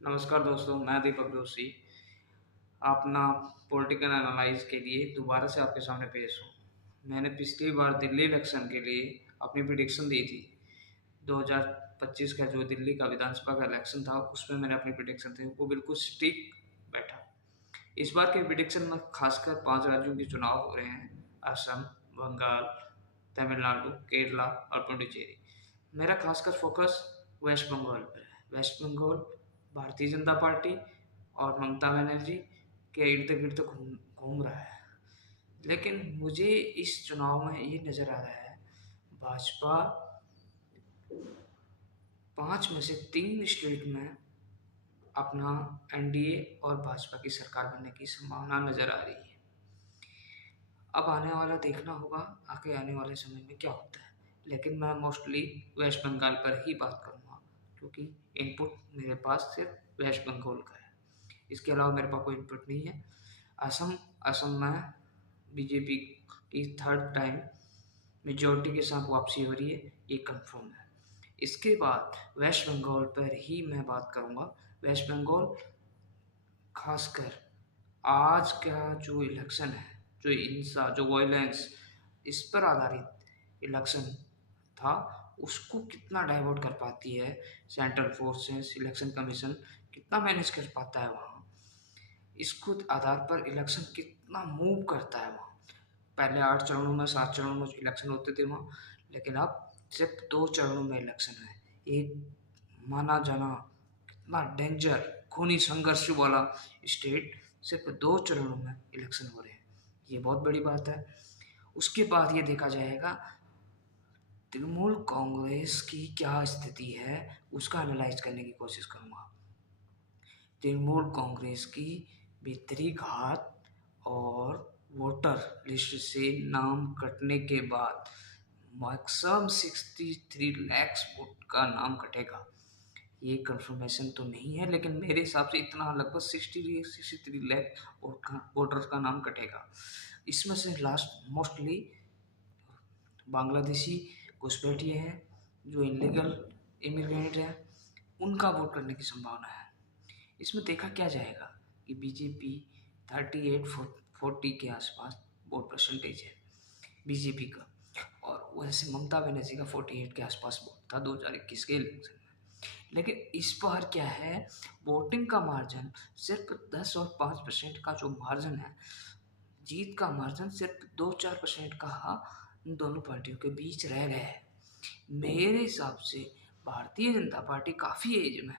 नमस्कार दोस्तों, मैं दीपक जोशी अपना पॉलिटिकल एनालाइज के लिए दोबारा से आपके सामने पेश हूँ। मैंने पिछली बार दिल्ली इलेक्शन के लिए अपनी प्रिडिक्शन दी थी। 2025 का जो दिल्ली का विधानसभा का इलेक्शन था, उसमें मैंने अपनी प्रिडिक्शन थी वो बिल्कुल सटीक बैठा। इस बार के प्रिडिक्शन में खासकर 5 राज्यों के चुनाव हो रहे हैं: असम, बंगाल, तमिलनाडु, केरला और पुडुचेरी। मेरा खासकर फोकस वेस्ट बंगाल पर है। वेस्ट बंगाल भारतीय जनता पार्टी और ममता बनर्जी के इर्द गिर्द घूम घूम रहा है। लेकिन मुझे इस चुनाव में ये नज़र आ रहा है, भाजपा 5 में से 3 स्टेट में अपना एनडीए और भाजपा की सरकार बनने की संभावना नज़र आ रही है। अब आने वाला देखना होगा आगे आने वाले समय में क्या होता है। लेकिन मैं मोस्टली वेस्ट बंगाल पर ही बात करूँगा, क्योंकि इनपुट मेरे पास सिर्फ वेस्ट बंगाल का है। इसके अलावा मेरे पास कोई इनपुट नहीं है। असम असम में बीजेपी की थर्ड टाइम मेजॉरिटी के साथ वापसी हो रही है, ये कंफर्म है। इसके बाद वेस्ट बंगाल पर ही मैं बात करूँगा। वेस्ट बंगाल खासकर आज का जो इलेक्शन है, जो हिंसा, जो वायलेंस, इस पर आधारित इलेक्शन था, उसको कितना डाइवर्ट कर पाती है सेंट्रल फोर्सेस, इलेक्शन कमीशन कितना मैनेज कर पाता है वहाँ, इसको आधार पर इलेक्शन कितना मूव करता है वहाँ। पहले 8 चरणों में 7 चरणों में इलेक्शन होते थे वहाँ, लेकिन अब सिर्फ 2 चरणों में इलेक्शन है। एक माना जाना कितना डेंजर खूनी संघर्ष वाला स्टेट, सिर्फ 2 चरणों में इलेक्शन हो रहे हैं, ये बहुत बड़ी बात है। उसके बाद ये देखा जाएगा तृणमूल कांग्रेस की क्या स्थिति है, उसका एनालाइज करने की कोशिश करूँगा। तृणमूल कांग्रेस की भीतरी घात और वोटर लिस्ट से नाम कटने के बाद मैक्सिमम 63 लैक्स वोट का नाम कटेगा। ये कंफर्मेशन तो नहीं है, लेकिन मेरे हिसाब से इतना लगभग 63 लाख वोटर्स का नाम कटेगा। इसमें से लास्ट मोस्टली बांग्लादेशी घुसपैठिए हैं, जो इलीगल इमिग्रेंट हैं, उनका वोट करने की संभावना है। इसमें देखा क्या जाएगा कि बीजेपी 38-40 के आसपास वोट परसेंटेज है बीजेपी का, और वैसे ममता बनर्जी का 48 के आसपास वोट था 2021 के इलेक्शन में। लेकिन इस बार क्या है, वोटिंग का मार्जिन सिर्फ 10 और 5% का जो मार्जिन है, जीत का मार्जिन सिर्फ 2-4% का इन दोनों पार्टियों के बीच रह गया है। मेरे हिसाब से भारतीय जनता पार्टी काफ़ी एज में